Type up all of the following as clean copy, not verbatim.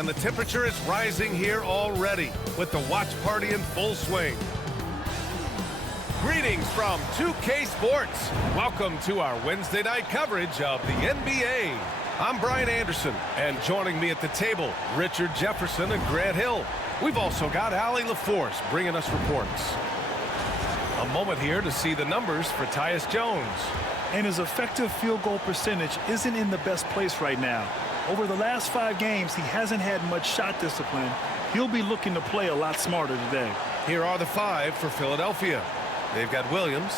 And the temperature is rising here already with the watch party in full swing. Greetings from 2K Sports. Welcome to our Wednesday night coverage of the NBA. I'm Brian Anderson, and joining me at the table, Richard Jefferson and Grant Hill. We've also got Allie LaForce bringing us reports. A moment here to see the numbers for Tyus Jones. And his effective field goal percentage isn't in the best place right now. Over the last 5 games, he hasn't had much shot discipline. He'll be looking to play a lot smarter today. Here are the 5 for Philadelphia. They've got Williams,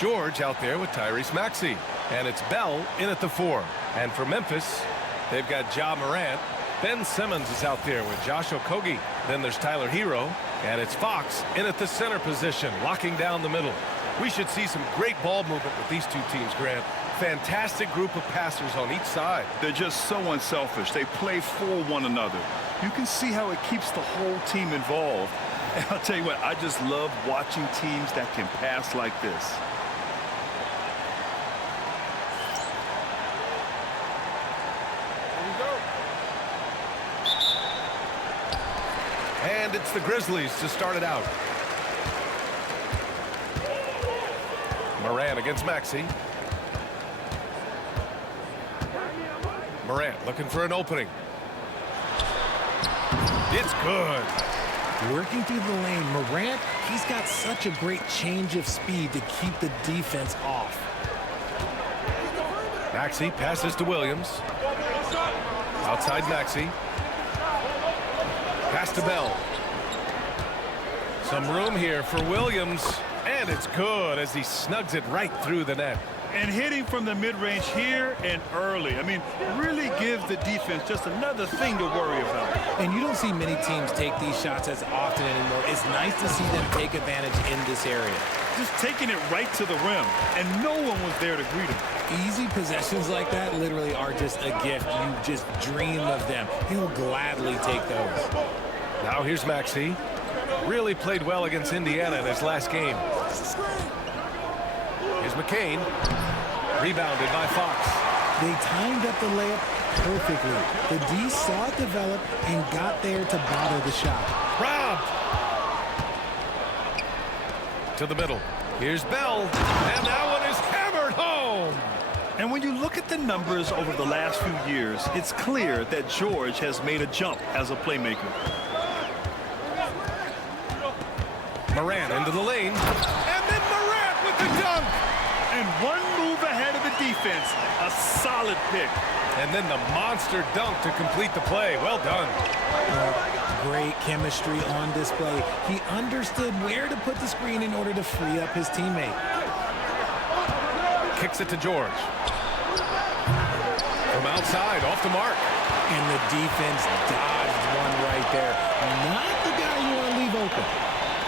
George out there with Tyrese Maxey, and it's Bell in at the 4. And for Memphis, they've got Ja Morant. Ben Simmons is out there with Josh Okogie. Then there's Tyler Hero, and it's Fox in at the center position, locking down the middle. We should see some great ball movement with these two teams, Grant. Fantastic group of passers on each side. They're just so unselfish. They play for one another. You can see how it keeps the whole team involved. And I'll tell you what, I just love watching teams that can pass like this. And it's the Grizzlies to start it out. Morant against Maxey. Morant looking for an opening. It's good. Working through the lane, Morant, he's got such a great change of speed to keep the defense off. Maxey passes to Williams. Outside Maxey. Pass to Bell. Some room here for Williams, and it's good as he snugs it right through the net. And hitting from the mid-range here and early. I mean, really give the defense just another thing to worry about. And you don't see many teams take these shots as often anymore. It's nice to see them take advantage in this area. Just taking it right to the rim, and no one was there to greet him. Easy possessions like that literally are just a gift. You just dream of them. He'll gladly take those. Now here's Maxey. Really played well against Indiana in his last game. Here's McCain. Rebounded by Fox. They timed up the layup perfectly. The D saw it develop and got there to bother the shot. Robbed. To the middle. Here's Bell. And that one is hammered home. And when you look at the numbers over the last few years, it's clear that George has made a jump as a playmaker. Morant into the lane. And then Morant with the dunk. And one move ahead of the defense. A solid pick. And then the monster dunk to complete the play. Well done. Great chemistry on display. He understood where to put the screen in order to free up his teammate. Kicks it to George. From outside, off the mark. And the defense dodged one right there. Not the guy you want to leave open.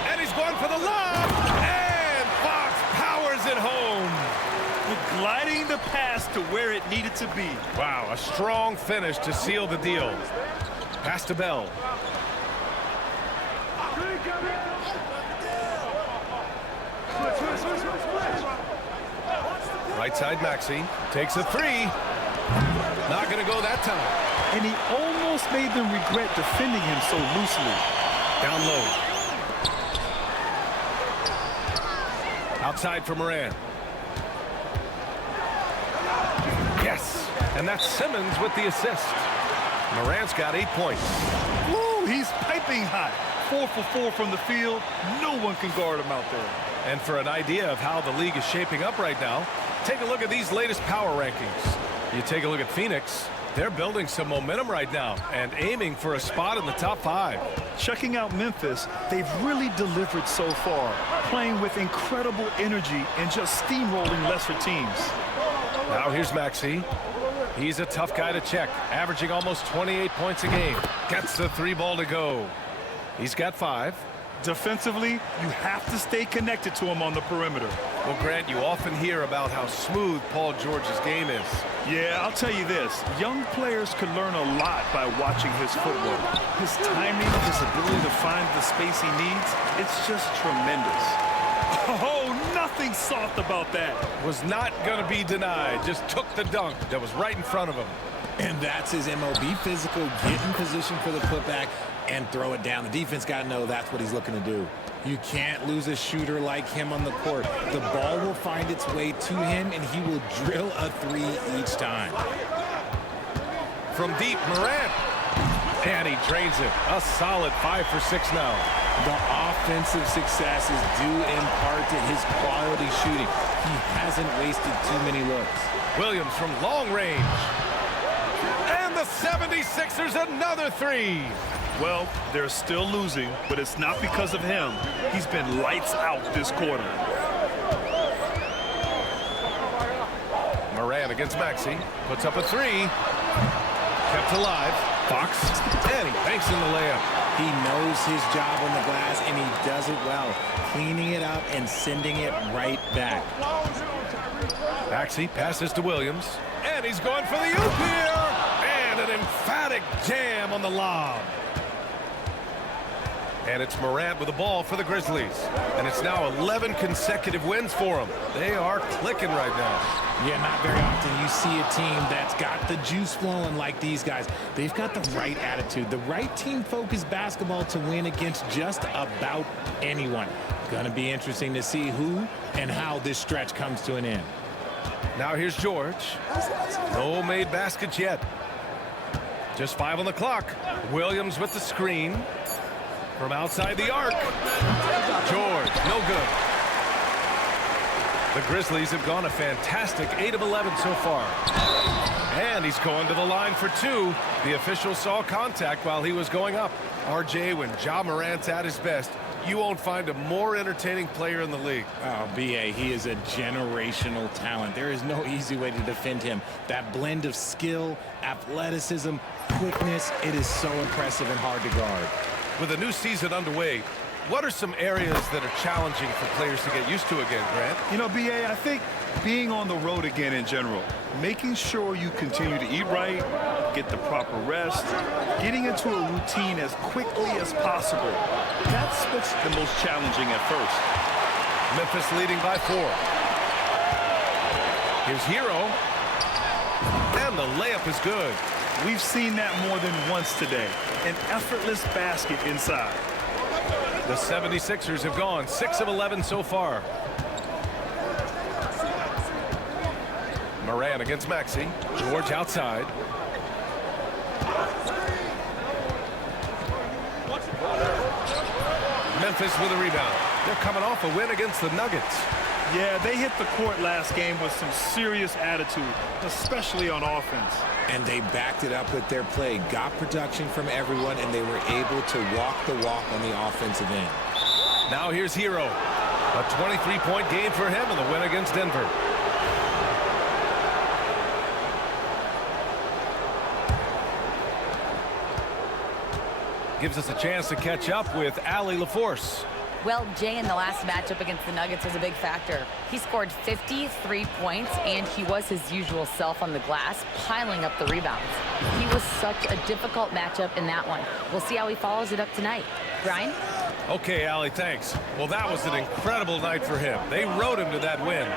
And he's going for the lob. And Fox powers it home. Gliding the pass to where it needed to be. Wow, a strong finish to seal the deal. Pass to Bell. Right side Maxey takes a 3. Not going to go that time. And he almost made them regret defending him so loosely. Down low. Outside for Morant. Yes, and that's Simmons with the assist. Morant's got 8 points. Woo, he's piping hot. 4 for 4 from the field. No one can guard him out there. And for an idea of how the league is shaping up right now, take a look at these latest power rankings. You take a look at Phoenix. They're building some momentum right now and aiming for a spot in the top 5. Checking out Memphis, they've really delivered so far, playing with incredible energy and just steamrolling lesser teams. Now here's Maxey. He's a tough guy to check, averaging almost 28 points a game. Gets the 3 ball to go. He's got 5. Defensively, you have to stay connected to him on the perimeter. Well, Grant, you often hear about how smooth Paul George's game is. Yeah, I'll tell you this. Young players can learn a lot by watching his footwork. His timing, his ability to find the space he needs, it's just tremendous. Oh, nothing nothing soft about that. Was not going to be denied. Just took the dunk that was right in front of him. And that's his MO. Be physical, get in position for the putback, and throw it down. The defense got to know that's what he's looking to do. You can't lose a shooter like him on the court. The ball will find its way to him, and he will drill a three each time. From deep, Morant. And he drains it. A solid 5 for 6 now. The offensive success is due in part to his quality shooting. He hasn't wasted too many looks. Williams from long range. And the 76ers another three. Well, they're still losing, but it's not because of him. He's been lights out this quarter. Morant against Maxey. Puts up a three. Kept alive. Fox. And he banks in the layup. He knows his job on the glass, and he does it well. Cleaning it up and sending it right back. Maxey passes to Williams. And he's going for the oop here. And an emphatic jam on the lob. And it's Morant with the ball for the Grizzlies. And it's now 11 consecutive wins for them. They are clicking right now. Yeah, not very often you see a team that's got the juice flowing like these guys. They've got the right attitude, the right team-focused basketball to win against just about anyone. Going to be interesting to see who and how this stretch comes to an end. Now here's George. No made baskets yet. Just 5 on the clock. Williams with the screen. From outside the arc. George, no good. The Grizzlies have gone a fantastic 8 of 11 so far. And he's going to the line for 2. The official saw contact while he was going up. RJ, when Ja Morant's at his best, you won't find a more entertaining player in the league. Oh, B.A., he is a generational talent. There is no easy way to defend him. That blend of skill, athleticism, quickness, it is so impressive and hard to guard. With a new season underway, what are some areas that are challenging for players to get used to again, Grant? You know, B.A., I think being on the road again in general, making sure you continue to eat right, get the proper rest, getting into a routine as quickly as possible. That's what's the most challenging at first. Memphis leading by 4. Here's Hero. And the layup is good. We've seen that more than once today. An effortless basket inside. The 76ers have gone 6 of 11 so far. Morant against Maxey. George outside. Memphis with a rebound. They're coming off a win against the Nuggets. Yeah, they hit the court last game with some serious attitude, especially on offense. And they backed it up with their play, got production from everyone, and they were able to walk the walk on the offensive end. Now here's Hero. A 23-point game for him in the win against Denver. Gives us a chance to catch up with Allie LaForce. Well, Jay, in the last matchup against the Nuggets was a big factor. He scored 53 points, and he was his usual self on the glass, piling up the rebounds. He was such a difficult matchup in that one. We'll see how he follows it up tonight. Brian? Okay, Allie, thanks. Well, that was an incredible night for him. They rode him to that win.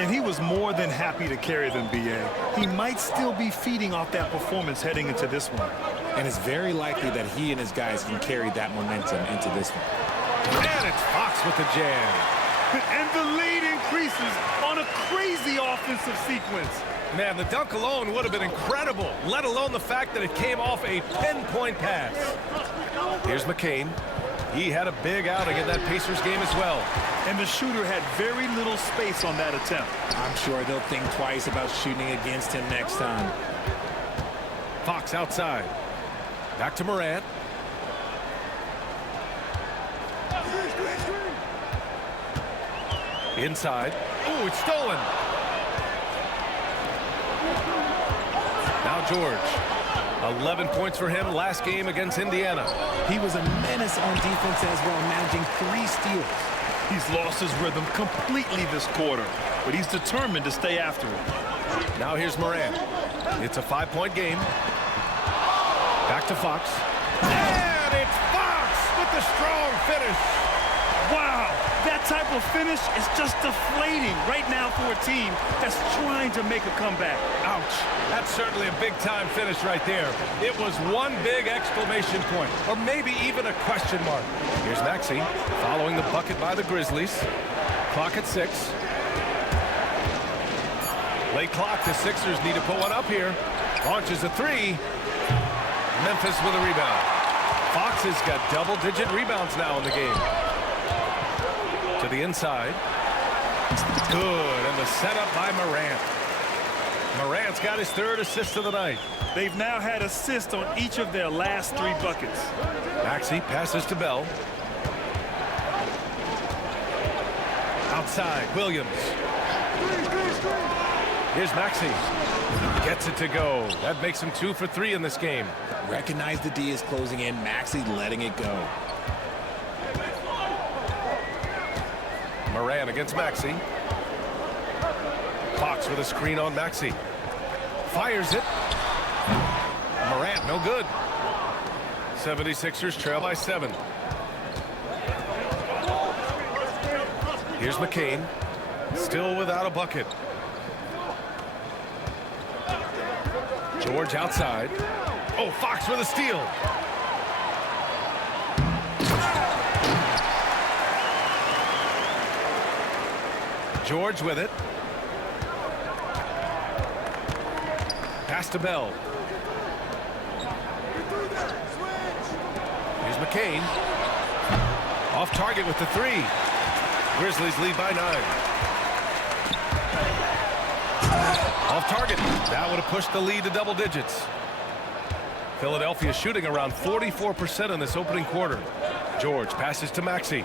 And he was more than happy to carry them, B.A. He might still be feeding off that performance heading into this one. And it's very likely that he and his guys can carry that momentum into this one. And it's Fox with the jam. And the lead increases on a crazy offensive sequence. Man, the dunk alone would have been incredible, let alone the fact that it came off a pinpoint pass. Here's McCain. He had a big outing in that Pacers game as well. And the shooter had very little space on that attempt. I'm sure they'll think twice about shooting against him next time. Fox outside. Back to Morant. Inside. Ooh, it's stolen. Now George. 11 points for him last game against Indiana. He was a menace on defense as well, managing 3 steals. He's lost his rhythm completely this quarter, but he's determined to stay after it. Now here's Morant. It's a 5-point game. Back to Fox. And it's Fox with the strong finish. Wow, that type of finish is just deflating right now for a team that's trying to make a comeback. Ouch. That's certainly a big-time finish right there. It was one big exclamation point, or maybe even a question mark. Here's Maxey following the bucket by the Grizzlies. Clock at 6. Late clock. The Sixers need to put one up here. Launches a 3. Memphis with a rebound. Fox has got double-digit rebounds now in the game. To the inside. Good, and the setup by Morant. Morant's got his 3rd assist of the night. They've now had assists on each of their last 3 buckets. Maxey passes to Bell. Outside, Williams. Here's Maxey. Gets it to go. That makes him 2 for 3 in this game. Recognize the D is closing in. Maxey letting it go. Morant against Maxey. Fox with a screen on Maxey. Fires it. Morant, no good. 76ers trail by 7. Here's McCain. Still without a bucket. George outside. Oh, Fox with a steal. George with it. Pass to Bell. Here's McCain. Off target with the 3. Grizzlies lead by 9. Off target. That would have pushed the lead to double digits. Philadelphia shooting around 44% in this opening quarter. George passes to Maxey.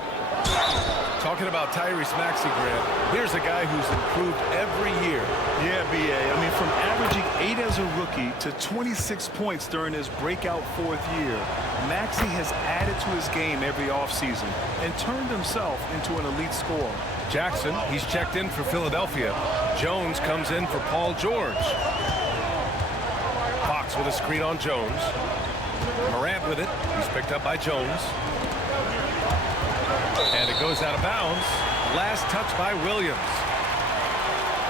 Talking about Tyrese Maxey, Grant, here's a guy who's improved every year. Yeah, B.A. I mean, from averaging 8 as a rookie to 26 points during his breakout 4th year, Maxey has added to his game every offseason and turned himself into an elite scorer. Jackson, he's checked in for Philadelphia. Jones comes in for Paul George. Fox with a screen on Jones. Morant with it. He's picked up by Jones. And it goes out of bounds. Last touch by Williams.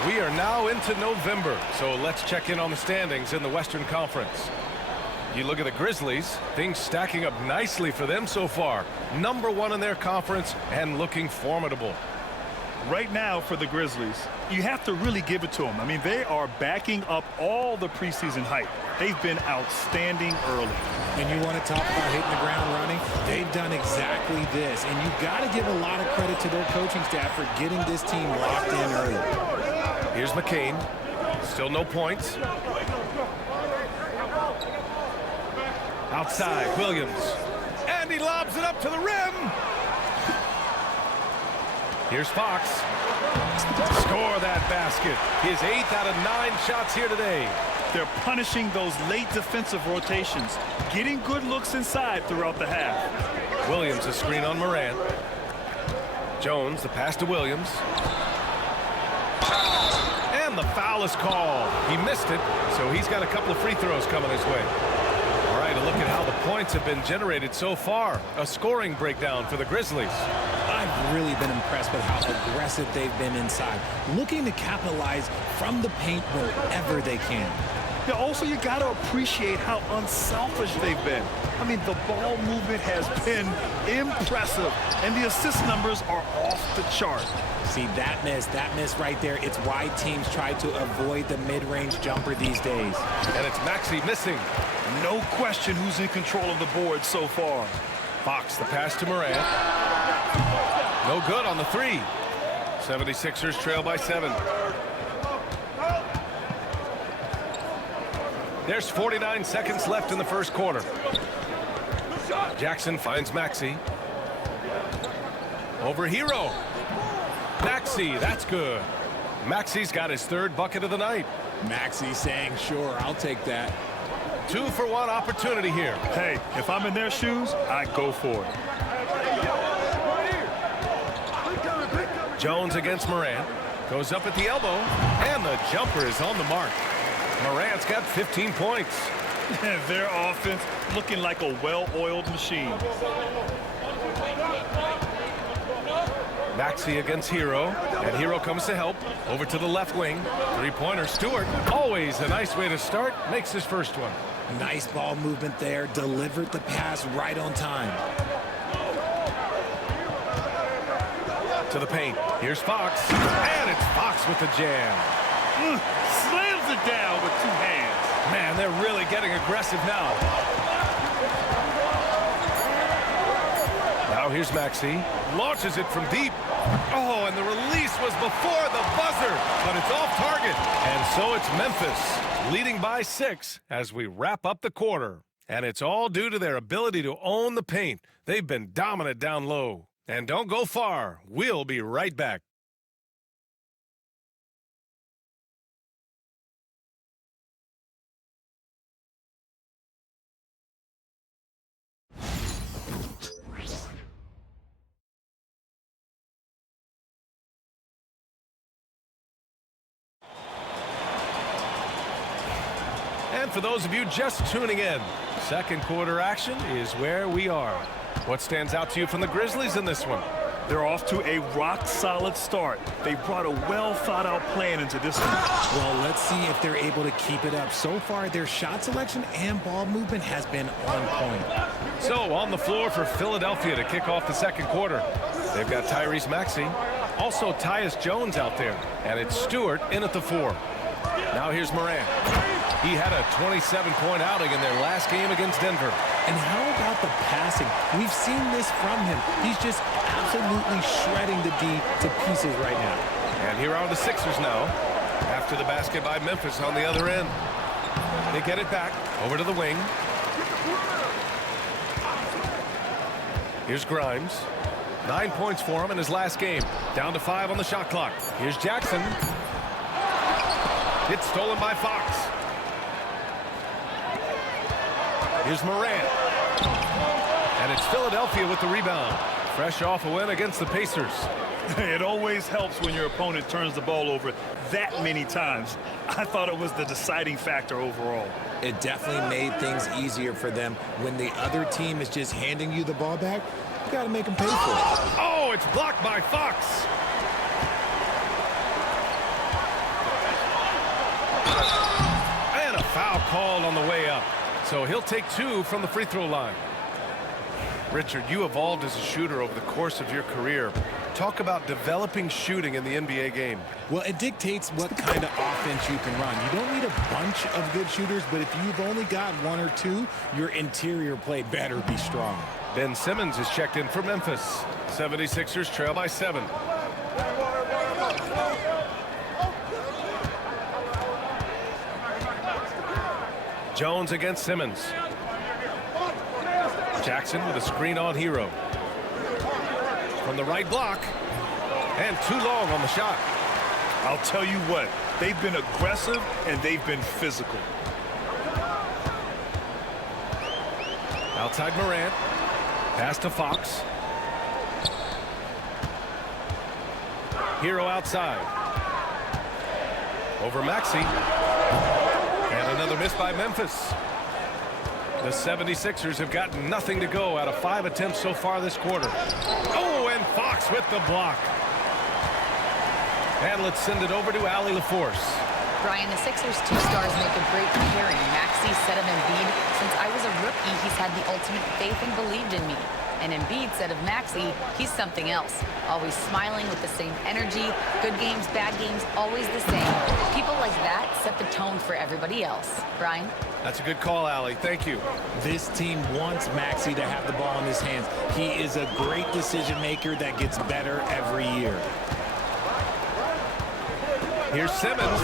We are now into November, so let's check in on the standings in the Western Conference. You look at the Grizzlies, things stacking up nicely for them so far. Number 1 in their conference and looking formidable. Right now for the Grizzlies, you have to really give it to them. I mean, they are backing up all the preseason hype. They've been outstanding early. And you want to talk about hitting the ground running? They've done exactly this. And you got to give a lot of credit to their coaching staff for getting this team locked in early. Here's McCain. Still no points. Outside, Williams. And he lobs it up to the rim. Here's Fox. Score that basket. His 8th out of 9 shots here today. They're punishing those late defensive rotations, getting good looks inside throughout the half. Williams a screen on Morant. Jones, the pass to Williams. And the foul is called. He missed it, so he's got a couple of free throws coming his way. All right, a look at how the points have been generated so far. A scoring breakdown for the Grizzlies. I've really been impressed with how aggressive they've been inside, looking to capitalize from the paint whenever they can. Yeah, also, you got to appreciate how unselfish they've been. I mean, the ball movement has been impressive, and the assist numbers are off the chart. See, that miss right there, it's why teams try to avoid the mid-range jumper these days. And it's Maxey missing. No question who's in control of the board so far. Fox, the pass to Morant. No good on the 3. 76ers trail by 7. There's 49 seconds left in the first quarter. Jackson finds Maxey. Over Hero. Maxey, that's good. Maxey's got his 3rd bucket of the night. Maxey saying, sure, I'll take that. 2-for-1 opportunity here. Hey, if I'm in their shoes, I go for it. Jones against Morant. Goes up at the elbow, and the jumper is on the mark. Morant's got 15 points. Their offense looking like a well-oiled machine. Maxey against Hero, and Hero comes to help. Over to the left wing. Three-pointer, Stewart. Always a nice way to start. Makes his first one. Nice ball movement there. Delivered the pass right on time. To the paint. Here's Fox. And it's Fox with the jam. Slams it down with two hands. Man, they're really getting aggressive now. Now here's Maxey. Launches it from deep. Oh, and the release was before the buzzer, but it's off target. And so it's Memphis, leading by 6 as we wrap up the quarter. And it's all due to their ability to own the paint. They've been dominant down low. And don't go far. We'll be right back. And for those of you just tuning in, second quarter action is where we are. What stands out to you from the Grizzlies in this one? They're off to a rock-solid start. They brought a well-thought-out plan into this one. Well, let's see if they're able to keep it up. So far, their shot selection and ball movement has been on point. So, on the floor for Philadelphia to kick off the second quarter. They've got Tyrese Maxey, also Tyus Jones out there, and it's Stewart in at the 4. Now here's Morant. He had a 27-point outing in their last game against Denver. And how about the passing? We've seen this from him. He's just absolutely shredding the D to pieces right now. And here are the Sixers now, after the basket by Memphis on the other end. They get it back over to the wing. Here's Grimes. 9 points for him in his last game. Down to 5 on the shot clock. Here's Jackson. It's stolen by Fox. Here's Morant. And it's Philadelphia with the rebound. Fresh off a win against the Pacers. It always helps when your opponent turns the ball over that many times. I thought it was the deciding factor overall. It definitely made things easier for them. When the other team is just handing you the ball back, you got to make them pay for it. Oh, it's blocked by Fox. And a foul called on the way up. So he'll take 2 from the free throw line. Richard, you evolved as a shooter over the course of your career. Talk about developing shooting in the NBA game. Well, it dictates what kind of offense you can run. You don't need a bunch of good shooters, but if you've only got 1 or 2, your interior play better be strong. Ben Simmons is checked in for Memphis. 76ers trail by 7. Jones against Simmons. Jackson with a screen on Hero. From the right block. And too long on the shot. I'll tell you what, they've been aggressive and they've been physical. Outside Morant. Pass to Fox. Hero outside. Over Maxey. And another miss by Memphis. The 76ers have gotten nothing to go out of 5 attempts so far this quarter. Oh, and Fox with the block. And let's send it over to Allie LaForce. Brian, the Sixers' 2 stars make a great pairing. Maxey said of Embiid, since I was a rookie, he's had the ultimate faith and believed in me. And Embiid said of Maxey, he's something else. Always smiling with the same energy. Good games, bad games, always the same. People like that set the tone for everybody else. Brian? That's a good call, Allie. Thank you. This team wants Maxey to have the ball in his hands. He is a great decision maker that gets better every year. Here's Simmons.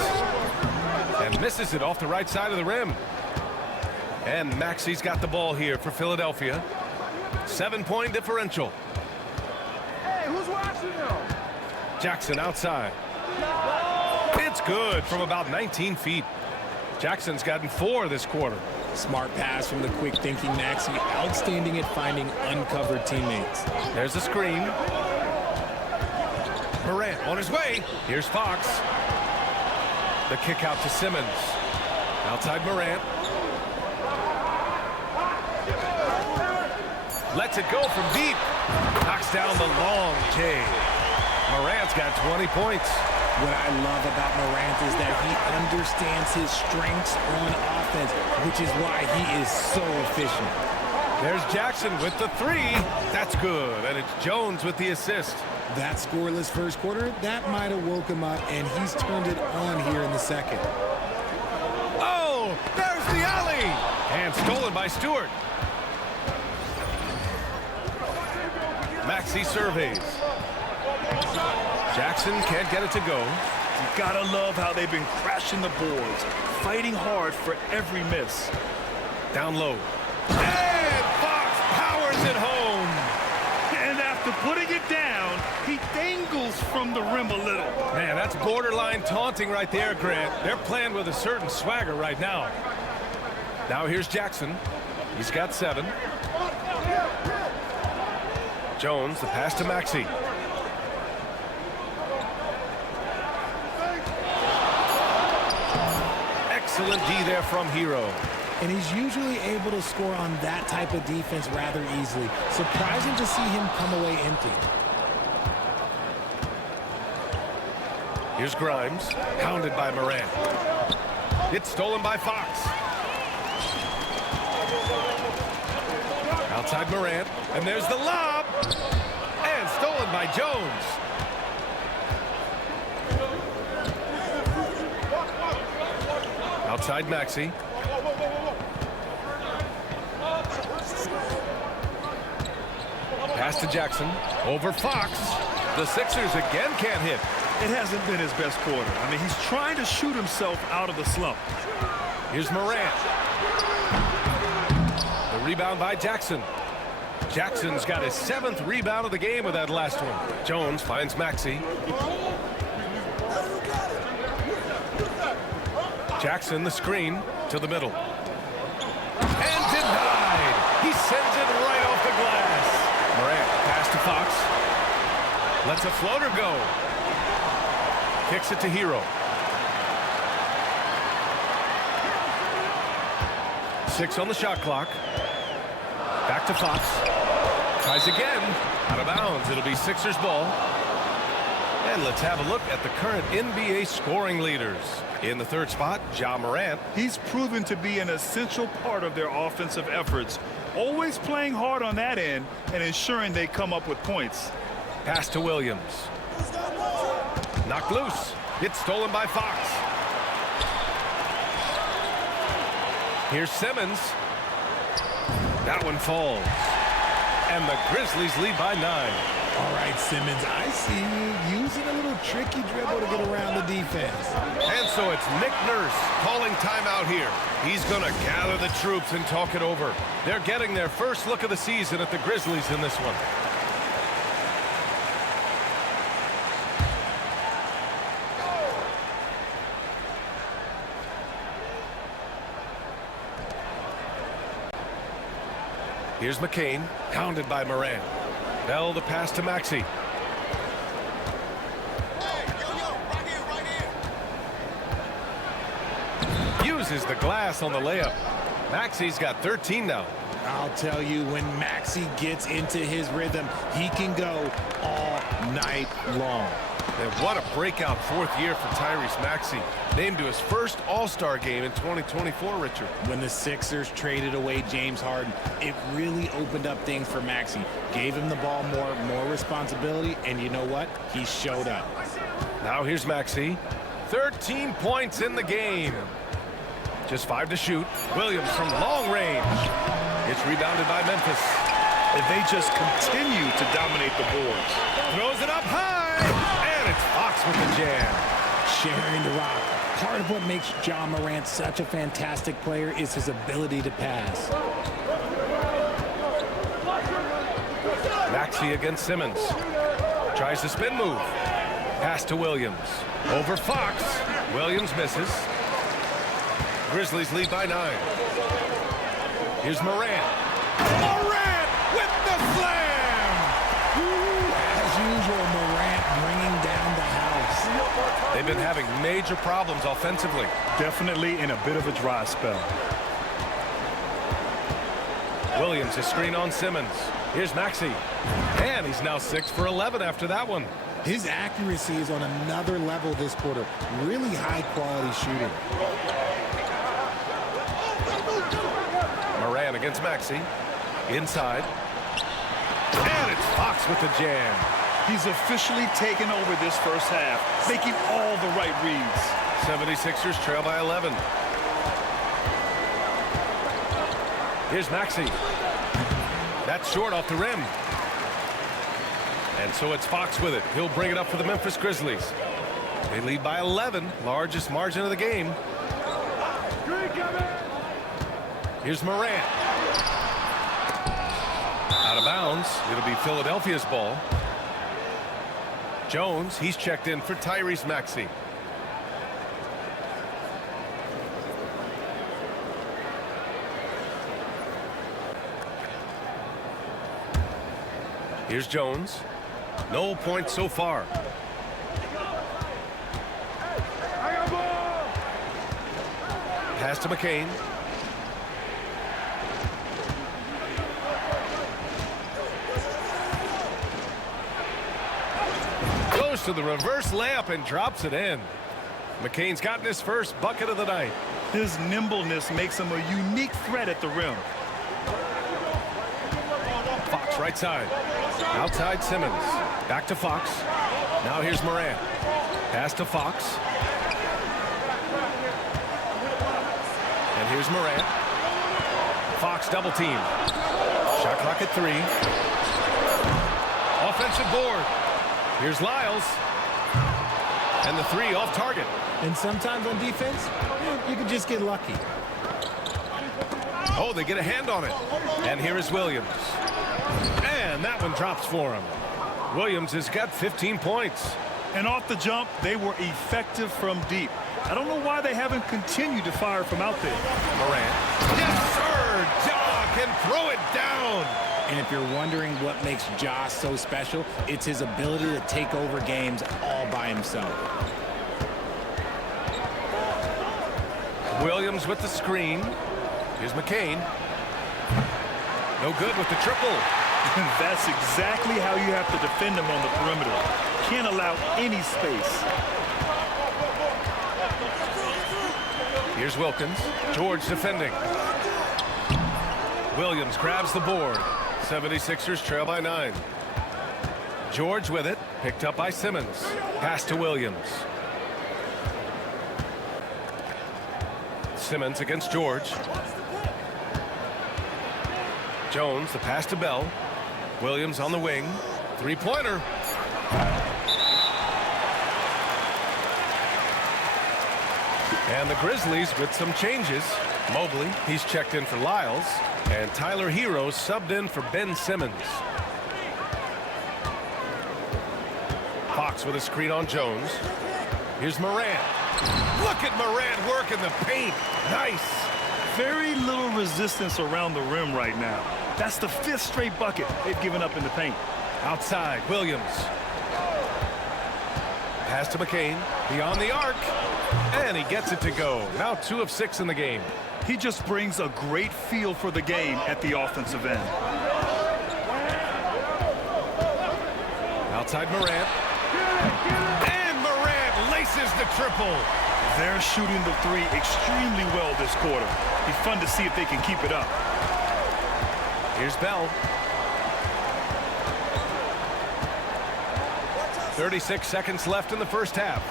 And misses it off the right side of the rim. And Maxey's got the ball here for Philadelphia. 7-point differential. Hey, who's watching them? Jackson outside. It's good from about 19 feet. Jackson's gotten 4 this quarter. Smart pass from the quick-thinking Maxey. Outstanding at finding uncovered teammates. There's the screen. Morant on his way. Here's Fox. The kick out to Simmons. Outside Morant. Lets it go from deep. Knocks down the long J. Morant's got 20 points. What I love about Morant is that he understands his strengths on offense, which is why he is so efficient. There's Jackson with the three. That's good. And it's Jones with the assist. That scoreless first quarter, that might have woke him up, and he's turned it on here in the second. Oh, there's the alley. And stolen by Stewart. Maxey surveys. Jackson can't get it to go. You gotta love how they've been crashing the boards, fighting hard for every miss. Down low. And Fox powers it home. And after putting it down, he dangles from the rim a little. Man, that's borderline taunting right there, Grant. They're playing with a certain swagger right now. Now here's Jackson. He's got 7. Jones, the pass to Maxey. Excellent D there from Hero. And he's usually able to score on that type of defense rather easily. Surprising to see him come away empty. Here's Grimes, hounded by Morant. It's stolen by Fox. Outside Morant, and there's the lob. And stolen by Jones. Outside Maxey. Pass to Jackson. Over Fox. The Sixers again can't hit. It hasn't been his best quarter. I mean, he's trying to shoot himself out of the slump. Here's Morant. The rebound by Jackson. Jackson's got his 7th rebound of the game with that last one. Jones finds Maxey. Jackson the screen to the middle. And denied. He sends it right off the glass. Morant pass to Fox. Lets a floater go. Kicks it to Hero. 6 on the shot clock. Back to Fox. Tries again. Out of bounds. It'll be Sixers ball. And let's have a look at the current NBA scoring leaders. In the 3rd spot, Ja Morant. He's proven to be an essential part of their offensive efforts, always playing hard on that end and ensuring they come up with points. Pass to Williams. Knocked loose. It's stolen by Fox. Here's Simmons. That one falls. And the Grizzlies lead by 9. All right, Simmons, I see you using a little tricky dribble to get around the defense. And so it's Nick Nurse calling timeout here. He's going to gather the troops and talk it over. They're getting their first look of the season at the Grizzlies in this one. Here's McCain, hounded by Morant. Bell the pass to Maxey. Uses the glass on the layup. Maxey's got 13 now. I'll tell you, when Maxey gets into his rhythm, he can go all night long. And what a breakout 4th year for Tyrese Maxey. Named to his first All-Star game in 2024, Richard. When the Sixers traded away James Harden, it really opened up things for Maxey. Gave him the ball more responsibility, and you know what? He showed up. Now here's Maxey. 13 points in the game. Just 5 to shoot. Williams from long range. It's rebounded by Memphis. And they just continue to dominate the boards. Throws it up high. And it's Fox with the jam. Sharing the rock. Part of what makes Ja Morant such a fantastic player is his ability to pass. Maxey against Simmons. Tries the spin move. Pass to Williams. Over Fox. Williams misses. Grizzlies lead by 9. Here's Morant. Morant with the slam! As usual, Morant bringing down the house. They've been having major problems offensively. Definitely in a bit of a dry spell. Williams, a screen on Simmons. Here's Maxey. And he's now 6 for 11 after that one. His accuracy is on another level this quarter. Really high-quality shooting. Morant against Maxey. Inside. And it's Fox with the jam. He's officially taken over this first half, making all the right reads. 76ers trail by 11. Here's Maxey. That's short off the rim. And so it's Fox with it. He'll bring it up for the Memphis Grizzlies. They lead by 11, largest margin of the game. Here's Morant. Out of bounds. It'll be Philadelphia's ball. Jones, he's checked in for Tyrese Maxey. Here's Jones. No points so far. Pass to McCain. Goes to the reverse layup and drops it in. McCain's gotten his first bucket of the night. His nimbleness makes him a unique threat at the rim. Fox right side. Outside Simmons. Back to Fox. Now here's Morant. Pass to Fox. And here's Morant. Fox double team. Shot clock at 3. Offensive board. Here's Lyles. And the 3 off target. And sometimes on defense, you can just get lucky. Oh, they get a hand on it. And here is Williams. And that one drops for him. Williams has got 15 points. And off the jump, they were effective from deep. I don't know why they haven't continued to fire from out there. Morant. Yes, sir! Ja can throw it down. And if you're wondering what makes Ja so special, it's his ability to take over games all by himself. Williams with the screen. Here's McCain. No good with the triple. That's exactly how you have to defend him on the perimeter. Can't allow any space. Here's Wilkins. George defending. Williams grabs the board. 76ers trail by 9. George with it. Picked up by Simmons. Pass to Williams. Simmons against George. Jones, the pass to Bell. Williams on the wing. Three-pointer. And the Grizzlies with some changes. Mobley, he's checked in for Lyles. And Tyler Hero subbed in for Ben Simmons. Fox with a screen on Jones. Here's Morant. Look at Morant work in the paint. Nice. Very little resistance around the rim right now. That's the 5th straight bucket they've given up in the paint. Outside, Williams. Pass to McCain. Beyond the arc. And he gets it to go. Now 2 of 6 in the game. He just brings a great feel for the game at the offensive end. Outside Morant. And Morant laces the triple. They're shooting the 3 extremely well this quarter. Be fun to see if they can keep it up. Here's Bell. 36 seconds left in the first half.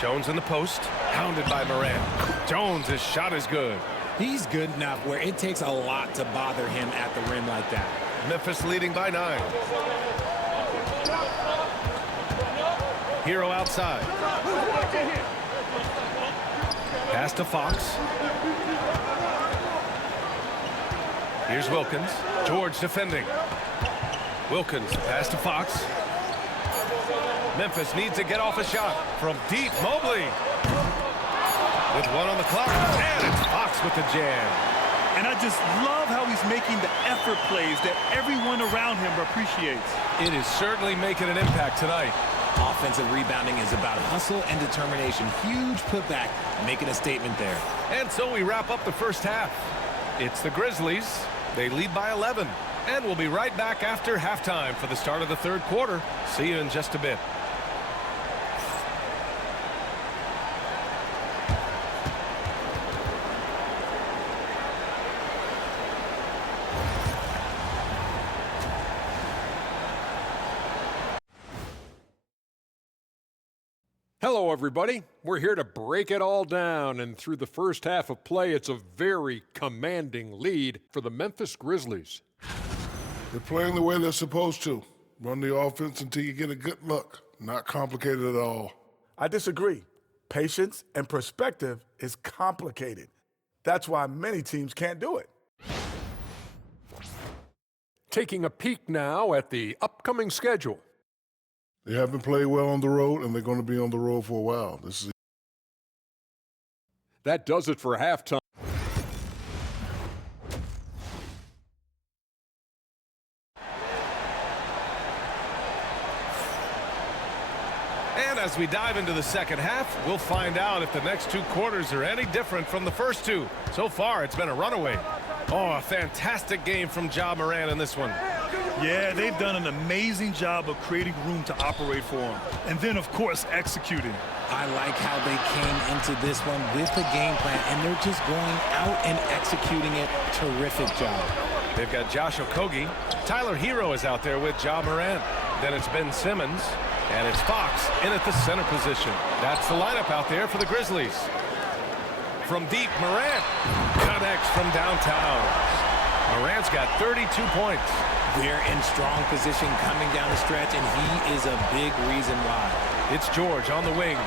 Jones in the post, hounded by Morant. Jones' shot is good. He's good enough where it takes a lot to bother him at the rim like that. Memphis leading by 9. Hero outside. Pass to Fox. Here's Wilkins. George defending. Wilkins, pass to Fox. Memphis needs to get off a shot from deep. Mobley with 1 on the clock. And it's Fox with the jam. And I just love how he's making the effort plays that everyone around him appreciates. It is certainly making an impact tonight. Offensive rebounding is about hustle and determination. Huge putback, making a statement there. And so we wrap up the first half. It's the Grizzlies. They lead by 11. And we'll be right back after halftime for the start of the third quarter. See you in just a bit. Hello, everybody. We're here to break it all down, and through the first half of play, it's a very commanding lead for the Memphis Grizzlies. They're playing the way they're supposed to. Run the offense until you get a good look. Not complicated at all. I disagree. Patience and perspective is complicated. That's why many teams can't do it. Taking a peek now at the upcoming schedule. They haven't played well on the road, and they're going to be on the road for a while. That does it for halftime. And as we dive into the second half, we'll find out if the next two quarters are any different from the first two. So far, it's been a runaway. Oh, a fantastic game from Ja Morant in this one. Yeah, they've done an amazing job of creating room to operate for him. And then, of course, executing. I like how they came into this one with the game plan, and they're just going out and executing it. Terrific job. They've got Josh Okogie. Tyler Hero is out there with Ja Morant. Then it's Ben Simmons, and it's Fox in at the center position. That's the lineup out there for the Grizzlies. From deep, Morant connects from downtown. Morant's got 32 points. They're in strong position coming down the stretch, and he is a big reason why. It's George on the wing.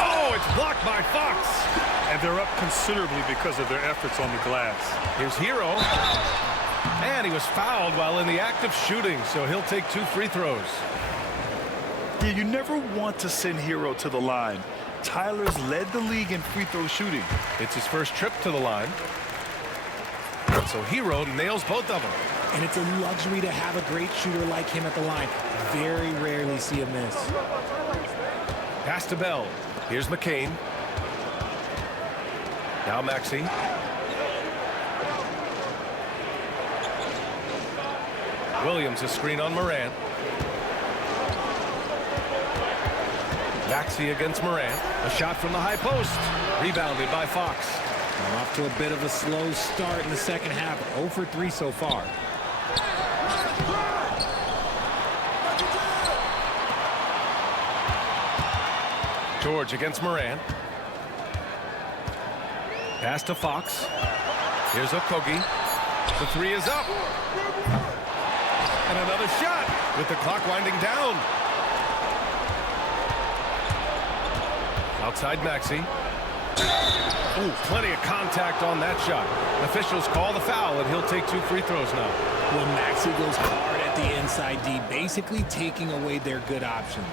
Oh, it's blocked by Fox. And they're up considerably because of their efforts on the glass. Here's Hero. And he was fouled while in the act of shooting, so he'll take 2 free throws. Yeah, you never want to send Hero to the line. Tyler's led the league in free throw shooting. It's his first trip to the line. So Hero nails both of them. And it's a luxury to have a great shooter like him at the line. Very rarely see a miss. Pass to Bell. Here's McCain. Now Maxey. Williams a screen on Morant. Maxey against Morant. A shot from the high post. Rebounded by Fox. Off to a bit of a slow start in the second half. 0 for 3 so far. George against Morant. Pass to Fox. Here's Okogie. The 3 is up. And another shot with the clock winding down. Outside Maxey. Ooh, plenty of contact on that shot. Officials call the foul, and he'll take 2 free throws now. Well, Maxey goes hard at the inside D, basically taking away their good options.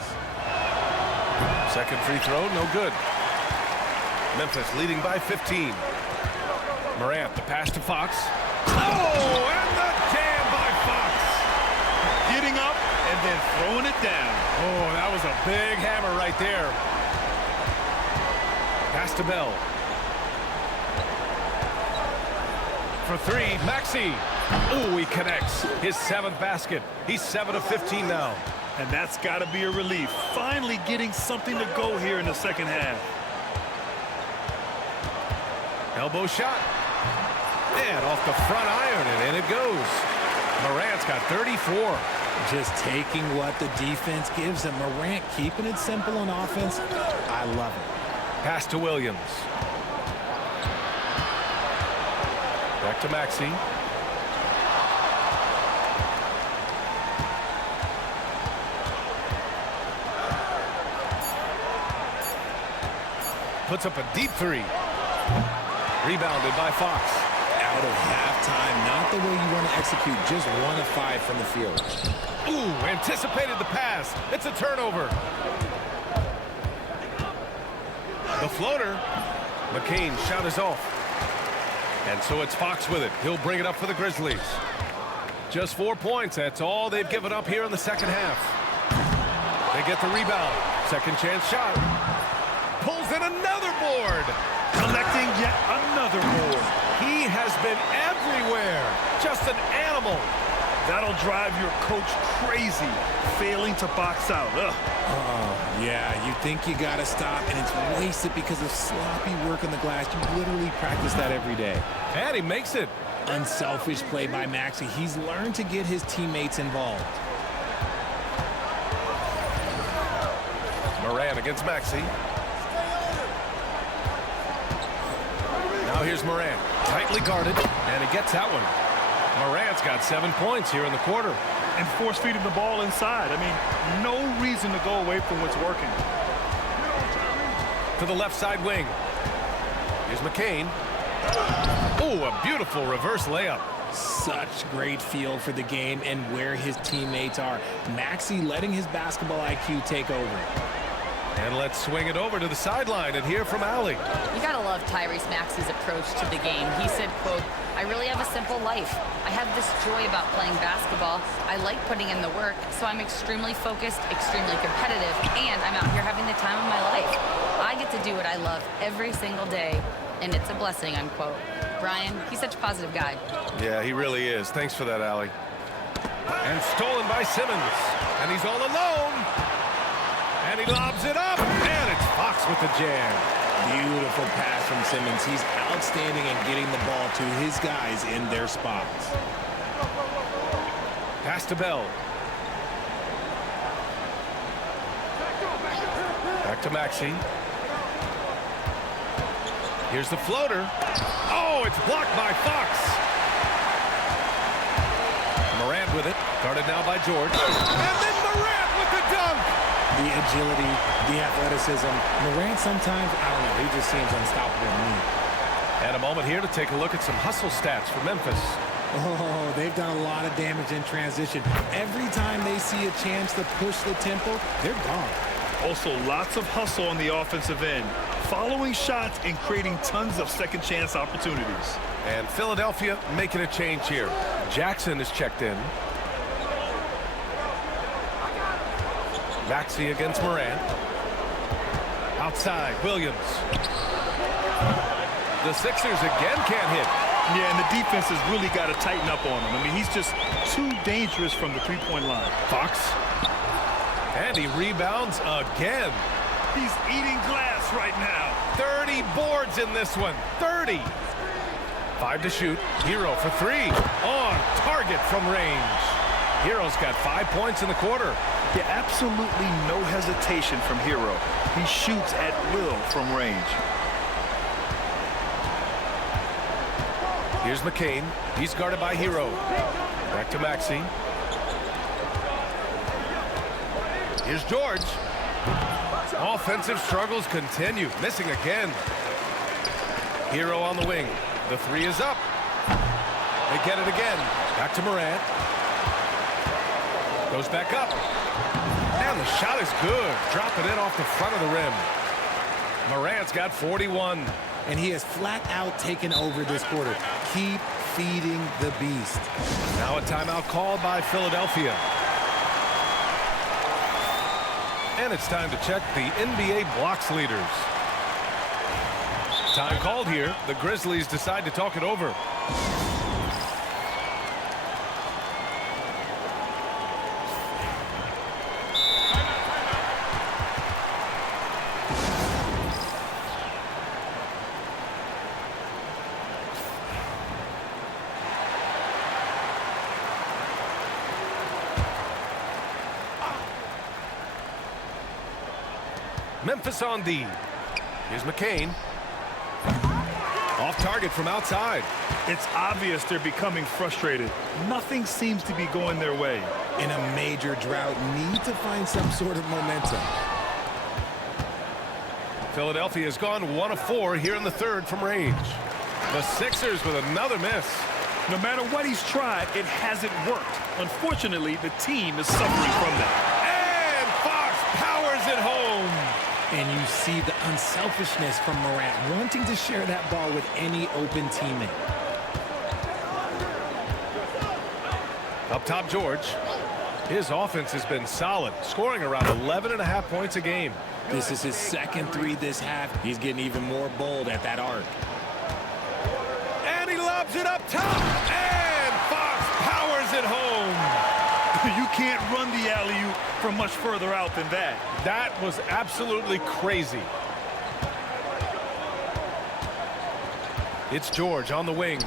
Second free throw, no good. Memphis leading by 15. Morant, the pass to Fox. Oh, and the jam by Fox. Getting up and then throwing it down. Oh, that was a big hammer right there. Pass to Bell. For 3, Maxey. Oh, he connects. His 7th basket. He's 7 of 15 now. And that's got to be a relief. Finally getting something to go here in the second half. Elbow shot. And off the front iron, and in it goes. Morant's got 34. Just taking what the defense gives him. Morant keeping it simple on offense. I love it. Pass to Williams. Back to Maxey. Puts up a deep 3. Rebounded by Fox. Out of halftime, not the way you want to execute, just 1 of 5 from the field. Ooh, anticipated the pass. It's a turnover. The floater. McCain shot is off. And so it's Fox with it. He'll bring it up for the Grizzlies. Just 4 points. That's all they've given up here in the second half. They get the rebound. Second chance shot. Pulls in another board. Collecting yet another board. He has been everywhere. Just an animal. That'll drive your coach crazy, failing to box out. Ugh. Oh, yeah, you think you got to stop, and it's wasted because of sloppy work on the glass. You literally practice that every day. And he makes it. Unselfish play by Maxey. He's learned to get his teammates involved. Morant against Maxey. Now here's Morant, tightly guarded, and he gets that one. Morant's got 7 points here in the quarter. And force-feeding the ball inside. I mean, no reason to go away from what's working. To the left side wing. Here's McCain. Oh, a beautiful reverse layup. Such great feel for the game and where his teammates are. Maxey letting his basketball IQ take over. And let's swing it over to the sideline and hear from Allie. You gotta love Tyrese Maxey's approach to the game. He said, quote, "I really have a simple life. I have this joy about playing basketball. I like putting in the work, so I'm extremely focused, extremely competitive, and I'm out here having the time of my life. I get to do what I love every single day, and it's a blessing," unquote. Brian, he's such a positive guy. Yeah, he really is. Thanks for that, Allie. And stolen by Simmons. And he's all alone. And he lobs it up. And it's Fox with the jam. Beautiful pass from Simmons. He's outstanding at getting the ball to his guys in their spots. Pass to Bell. Back to Maxey. Here's the floater. Oh, it's blocked by Fox. Morant with it. Guarded now by George. And then Morant with the dunk. The agility, the athleticism. Morant sometimes, I don't know, he just seems unstoppable to me. And a moment here to take a look at some hustle stats for Memphis. Oh, they've done a lot of damage in transition. Every time they see a chance to push the tempo, they're gone. Also, lots of hustle on the offensive end. Following shots and creating tons of second chance opportunities. And Philadelphia making a change here. Jackson is checked in. Maxey against Morant. Outside, Williams. The Sixers again can't hit. Yeah, and the defense has really got to tighten up on him. I mean, he's just too dangerous from the three-point line. Fox. And he rebounds again. He's eating glass right now. 30 boards in this one. 30. 5 to shoot. Hero for 3. On target from range. Hero's got 5 points in the quarter. Yeah, absolutely no hesitation from Hero. He shoots at will from range. Here's McCain. He's guarded by Hero. Back to Maxey. Here's George. Offensive struggles continue. Missing again. Hero on the wing. The 3 is up. They get it again. Back to Morant. Goes back up. And the shot is good. Dropping it off the front of the rim. Morant's got 41. And he has flat out taken over this quarter. Keep feeding the beast. Now a timeout called by Philadelphia. And it's time to check the NBA blocks leaders. Time called here. The Grizzlies decide to talk it over. Memphis on D. Here's McCain. Off target from outside. It's obvious they're becoming frustrated. Nothing seems to be going their way. In a major drought, need to find some sort of momentum. Philadelphia has gone 1 of 4 here in the third from range. The Sixers with another miss. No matter what he's tried, it hasn't worked. Unfortunately, the team is suffering from that. And Fox powers it home. And you see the unselfishness from Morant, wanting to share that ball with any open teammate. Up top, George. His offense has been solid, scoring around 11.5 points a game. This is his second 3 this half. He's getting even more bold at that arc. And he loves Lobs it up top, and Fox powers it home. You can't run the alley-oop from much further out than that. That was absolutely crazy. It's George on the wing.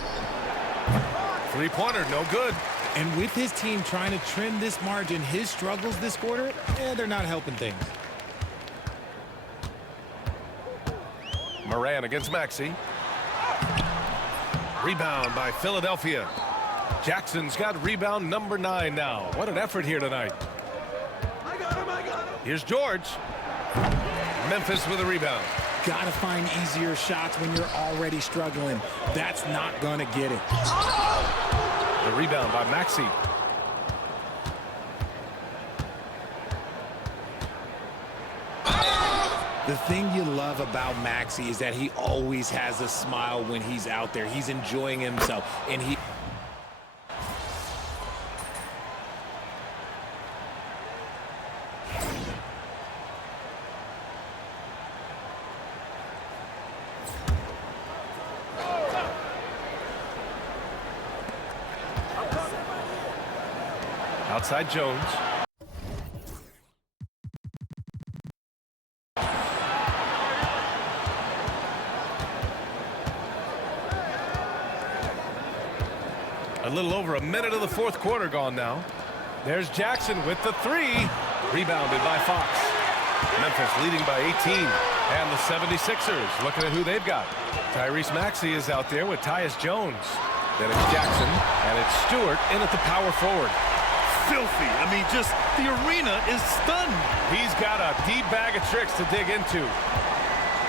Three-pointer, no good. And with his team trying to trim this margin, his struggles this quarter, they're not helping things. Morant against Maxey. Rebound by Philadelphia. Jackson's got rebound number 9 now. What an effort here tonight. Here's George. Memphis with a rebound. Gotta find easier shots when you're already struggling. That's not gonna get it. The rebound by Maxey. The thing you love about Maxey is that he always has a smile when he's out there. He's enjoying himself, and he... Outside Jones. A little over a minute of the fourth quarter gone now. There's Jackson with the 3. Rebounded by Fox. Memphis leading by 18. And the 76ers looking at who they've got. Tyrese Maxey is out there with Tyus Jones. Then it's Jackson, and it's Stewart in at the power forward. Filthy. I mean, just the arena is stunned. He's got a deep bag of tricks to dig into.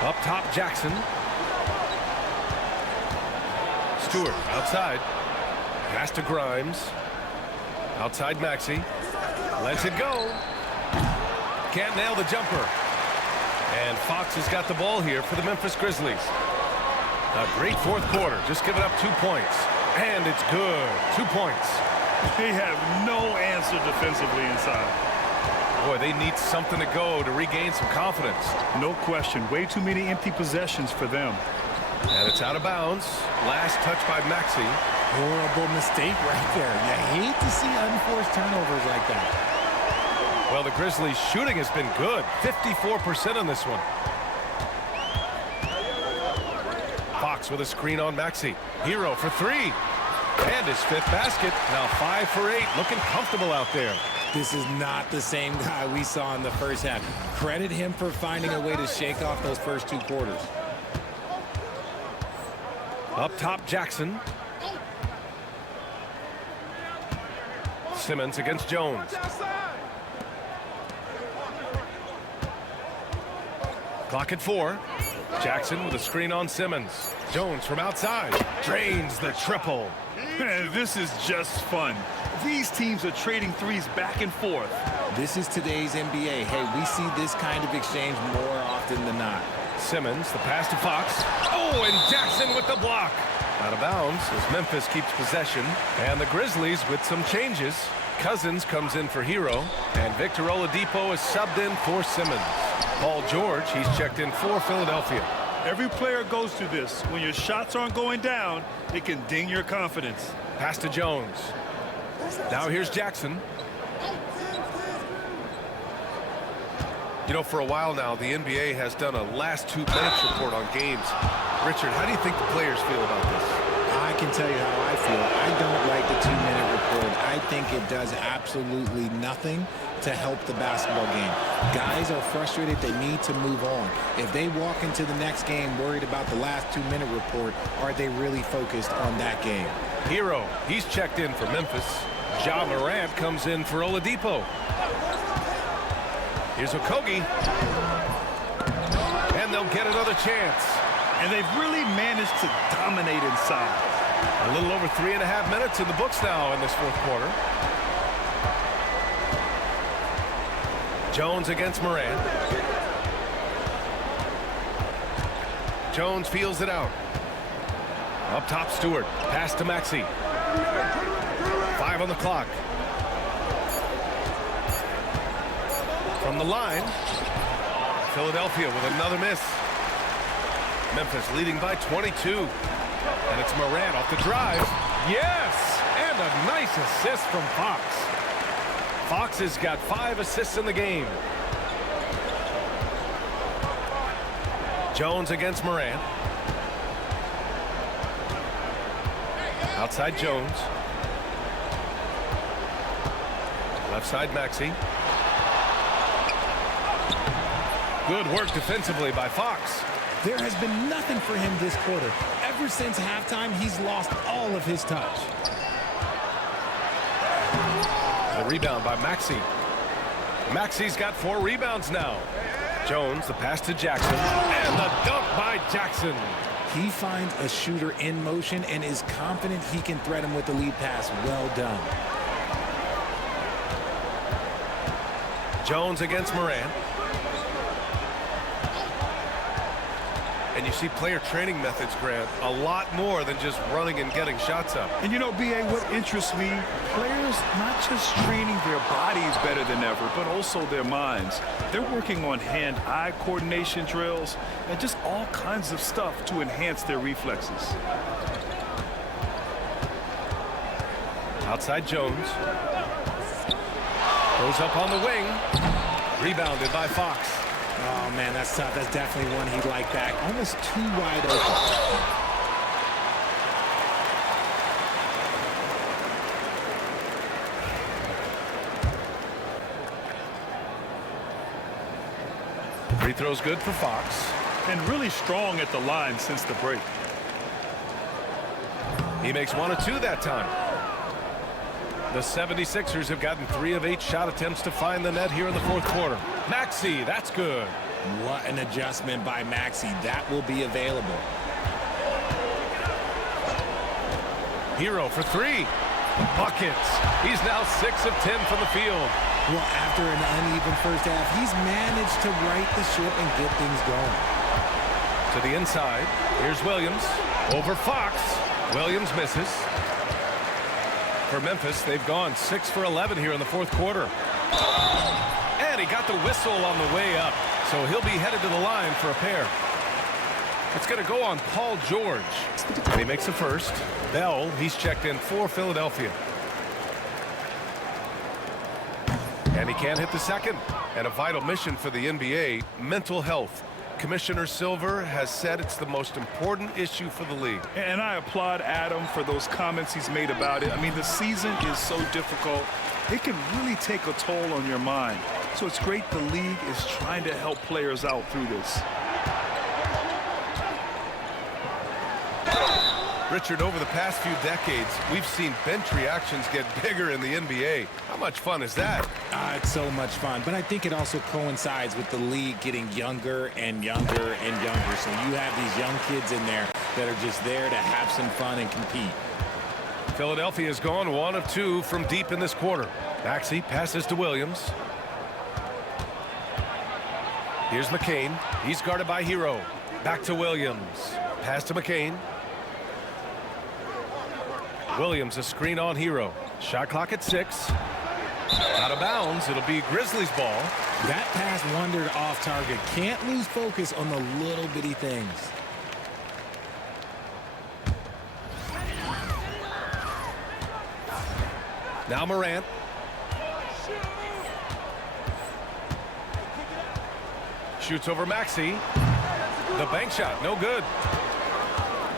Up top, Jackson. Stewart outside. Pass to Grimes. Outside Maxey. Lets it go. Can't nail the jumper. And Fox has got the ball here for the Memphis Grizzlies. A great fourth quarter. Just giving up 2 points. And it's good. 2 points. They have no answer defensively inside. Boy, they need something to go to regain some confidence. No question. Way too many empty possessions for them. And it's out of bounds. Last touch by Maxey. Horrible mistake right there. You hate to see unforced turnovers like that. Well, the Grizzlies' shooting has been good. 54% on this one. Fox with a screen on Maxey. Hero for 3. And his 5th basket. Now 5 for 8. Looking comfortable out there. This is not the same guy we saw in the first half. Credit him for finding a way to shake off those first 2 quarters. Up top, Jackson. Simmons against Jones. Clock at 4. Jackson with a screen on Simmons. Jones from outside. Drains the triple. Man, this is just fun. These teams are trading threes back and forth. This is today's NBA. Hey, we see this kind of exchange more often than not. Simmons, the pass to Fox. Oh, and Jackson with the block. Out of bounds as Memphis keeps possession. And the Grizzlies with some changes. Cousins comes in for Hero. And Victor Oladipo is subbed in for Simmons. Paul George, he's checked in for Philadelphia. Every player goes through this. When your shots aren't going down, it can ding your confidence. Pass to Jones. Now here's Jackson. You know, for a while now, the NBA has done a last 2 minutes report on games. Richard, how do you think the players feel about this? I can tell you how I feel. I don't like the 2-minute report. I think it does absolutely nothing to help the basketball game. Guys are frustrated. They need to move on. If they walk into the next game worried about the last 2-minute report, are they really focused on that game? Hero, he's checked in for Memphis. Ja Morant comes in for Oladipo. Here's Okogie. And they'll get another chance. And they've really managed to dominate inside. A little over 3.5 minutes in the books now in this fourth quarter. Jones against Morant. Jones feels it out. Up top, Stewart. Pass to Maxey. 5 on the clock. From the line, Philadelphia with another miss. Memphis leading by 22. And it's Morant off the drive. Yes! And a nice assist from Fox. Fox has got 5 assists in the game. Jones against Morant. Outside Jones. Left side Maxey. Good work defensively by Fox. There has been nothing for him this quarter. Ever since halftime, he's lost all of his touch. The rebound by Maxey. Maxey's got 4 rebounds now. Jones, the pass to Jackson. And the dunk by Jackson. He finds a shooter in motion and is confident he can thread him with the lead pass. Well done. Jones against Morant. And you see player training methods, Grant, a lot more than just running and getting shots up. And you know, B.A., what interests me, players not just training their bodies better than ever, but also their minds. They're working on hand-eye coordination drills and just all kinds of stuff to enhance their reflexes. Outside Jones. Goes up on the wing. Rebounded by Fox. Oh, man, that's tough. That's definitely one he'd like back. Almost too wide open. Free throw's good for Fox. And really strong at the line since the break. He makes 1 of 2 that time. The 76ers have gotten 3 of 8 shot attempts to find the net here in the 4th quarter. Maxey, that's good. What an adjustment by Maxey. That will be available. Hero for 3. Buckets. He's now 6 of 10 from the field. Well, after an uneven first half, he's managed to right the ship and get things going. To the inside. Here's Williams. Over Fox. Williams misses. For Memphis, they've gone 6 for 11 here in the 4th quarter. And he got the whistle on the way up, so he'll be headed to the line for a pair. It's going to go on Paul George. And he makes the first. Bell, he's checked in for Philadelphia. And he can't hit the second. And a vital mission for the NBA, mental health. Commissioner Silver has said it's the most important issue for the league. And I applaud Adam for those comments he's made about it. I mean, the season is so difficult. It can really take a toll on your mind. So it's great the league is trying to help players out through this. Richard, over the past few decades, we've seen bench reactions get bigger in the NBA. How much fun is that? It's so much fun, but I think it also coincides with the league getting younger and younger and younger. So you have these young kids in there that are just there to have some fun and compete. Philadelphia's gone 1 of 2 from deep in this quarter. Maxey passes to Williams. Here's McCain. He's guarded by Hero. Back to Williams. Pass to McCain. Williams, a screen on Hero. Shot clock at 6. Out of bounds. It'll be Grizzlies ball. That pass wandered off target. Can't lose focus on the little bitty things. Now Morant. Shoots over Maxey. The bank shot, no good.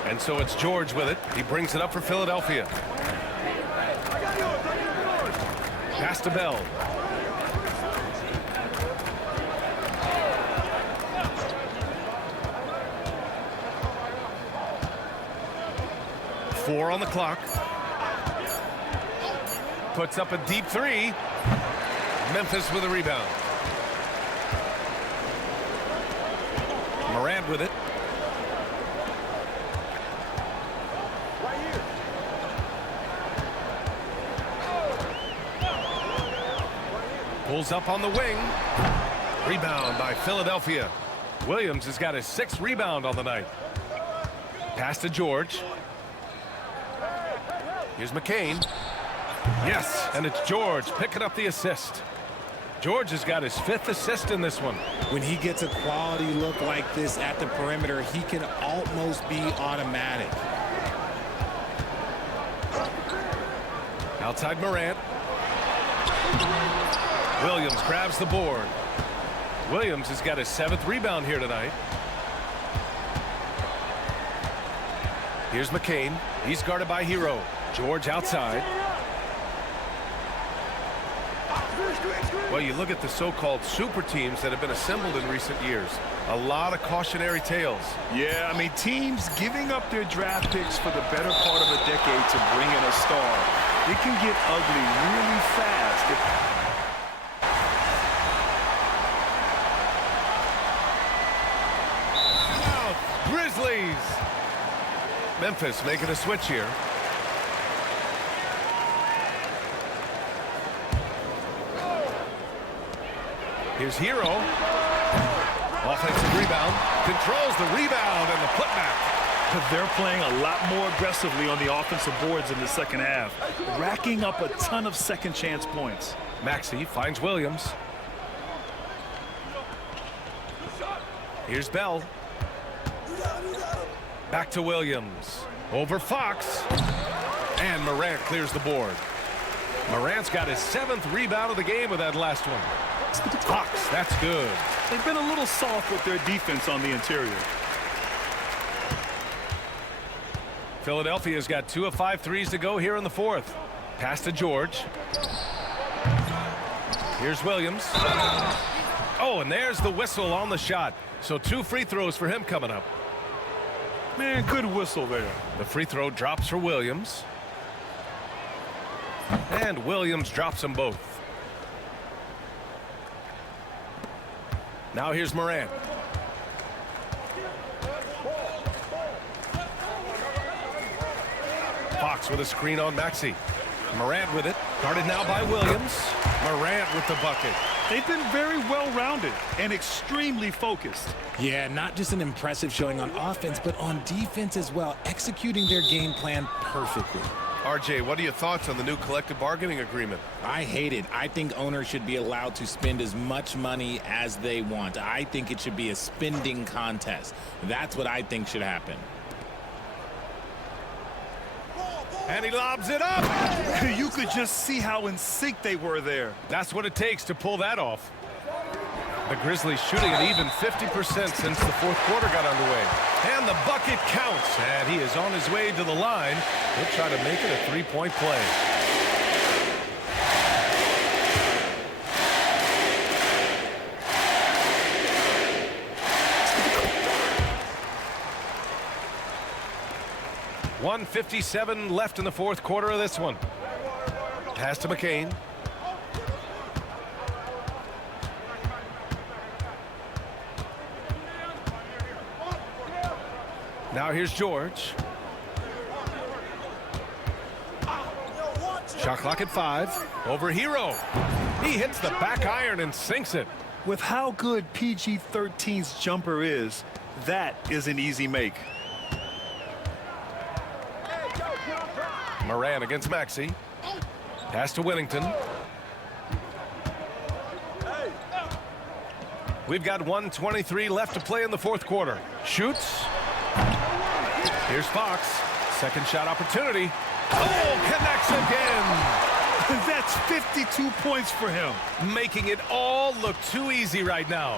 And so it's George with it. He brings it up for Philadelphia. Pass to Bell. Four on the clock. Puts up a deep 3. Memphis with a rebound. Morant with it. Pulls up on the wing. Rebound by Philadelphia. Williams has got his 6th rebound on the night. Pass to George. Here's McCain. Yes, and it's George picking up the assist. George has got his 5th assist in this one. When he gets a quality look like this at the perimeter, he can almost be automatic. Outside Morant. Williams grabs the board. Williams has got his 7th rebound here tonight. Here's McCain. He's guarded by Hero. George outside. Well, you look at the so-called super teams that have been assembled in recent years. A lot of cautionary tales. Yeah, I mean, teams giving up their draft picks for the better part of a decade to bring in a star. It can get ugly really fast. Grizzlies. Memphis making a switch here. Here's Hero. Offensive rebound. Controls the rebound and the putback. They're playing a lot more aggressively on the offensive boards in the second half, racking up a ton of second chance points. Maxey finds Williams. Here's Bell. Back to Williams. Over Fox. And Morant clears the board. Morant's got his 7th rebound of the game with that last one. Fox, that's good. They've been a little soft with their defense on the interior. Philadelphia's got 2 of 5 threes to go here in the 4th. Pass to George. Here's Williams. Oh, and there's the whistle on the shot. So 2 free throws for him coming up. Man, good whistle there. The free throw drops for Williams. And Williams drops them both. Now here's Morant. Fox with a screen on Maxey. Morant with it. Guarded now by Williams. Morant with the bucket. They've been very well-rounded and extremely focused. Yeah, not just an impressive showing on offense, but on defense as well, executing their game plan perfectly. RJ, what are your thoughts on the new collective bargaining agreement? I hate it. I think owners should be allowed to spend as much money as they want. I think it should be a spending contest. That's what I think should happen. And he lobs it up. You could just see how in sync they were there. That's what it takes to pull that off. The Grizzlies shooting at even 50% since the 4th quarter got underway. And the bucket counts. And he is on his way to the line. He'll try to make it a 3-point play. .157 left in the 4th quarter of this one. Pass to McCain. Now here's George. Shot clock at 5. Over Hero. He hits the back iron and sinks it. With how good PG-13's jumper is, that is an easy make. Morant against Maxey. Pass to Whittington. We've got 1:23 left to play in the 4th quarter. Shoots. Here's Fox. Second shot opportunity. Oh, connects again. That's 52 points for him. Making it all look too easy right now.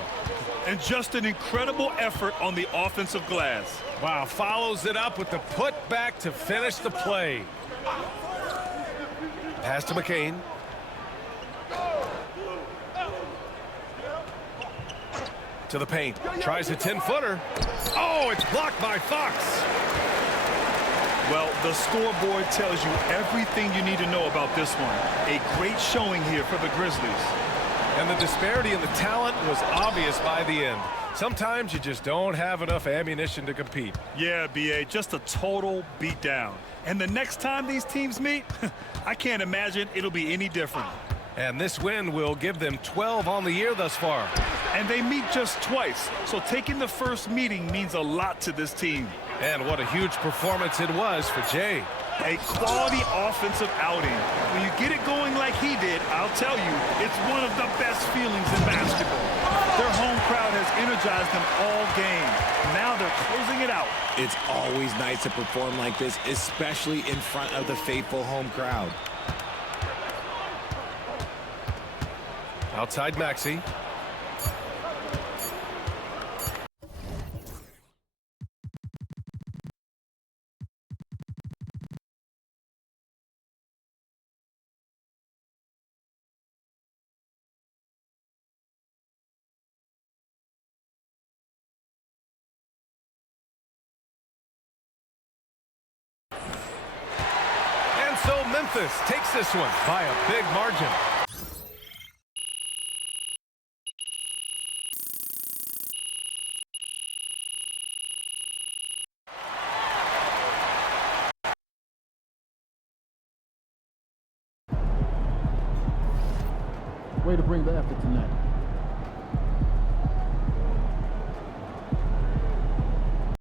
And just an incredible effort on the offensive glass. Wow, follows it up with the putback to finish the play. Pass to McCain. To the paint. Tries a 10-footer. Oh, it's blocked by Fox. Well, the scoreboard tells you everything you need to know about this one. A great showing here for the Grizzlies. And the disparity in the talent was obvious by the end. Sometimes you just don't have enough ammunition to compete. Yeah, B.A., just a total beatdown. And the next time these teams meet, I can't imagine it'll be any different. And this win will give them 12 on the year thus far. And they meet just twice, so taking the first meeting means a lot to this team. And what a huge performance it was for Jay. A quality offensive outing. When you get it going like he did, I'll tell you, it's one of the best feelings in basketball. Their home crowd has energized them all game. Now they're closing it out. It's always nice to perform like this, especially in front of the faithful home crowd. Outside Maxey. And so Memphis takes this one by a big margin. Way to bring the effort tonight.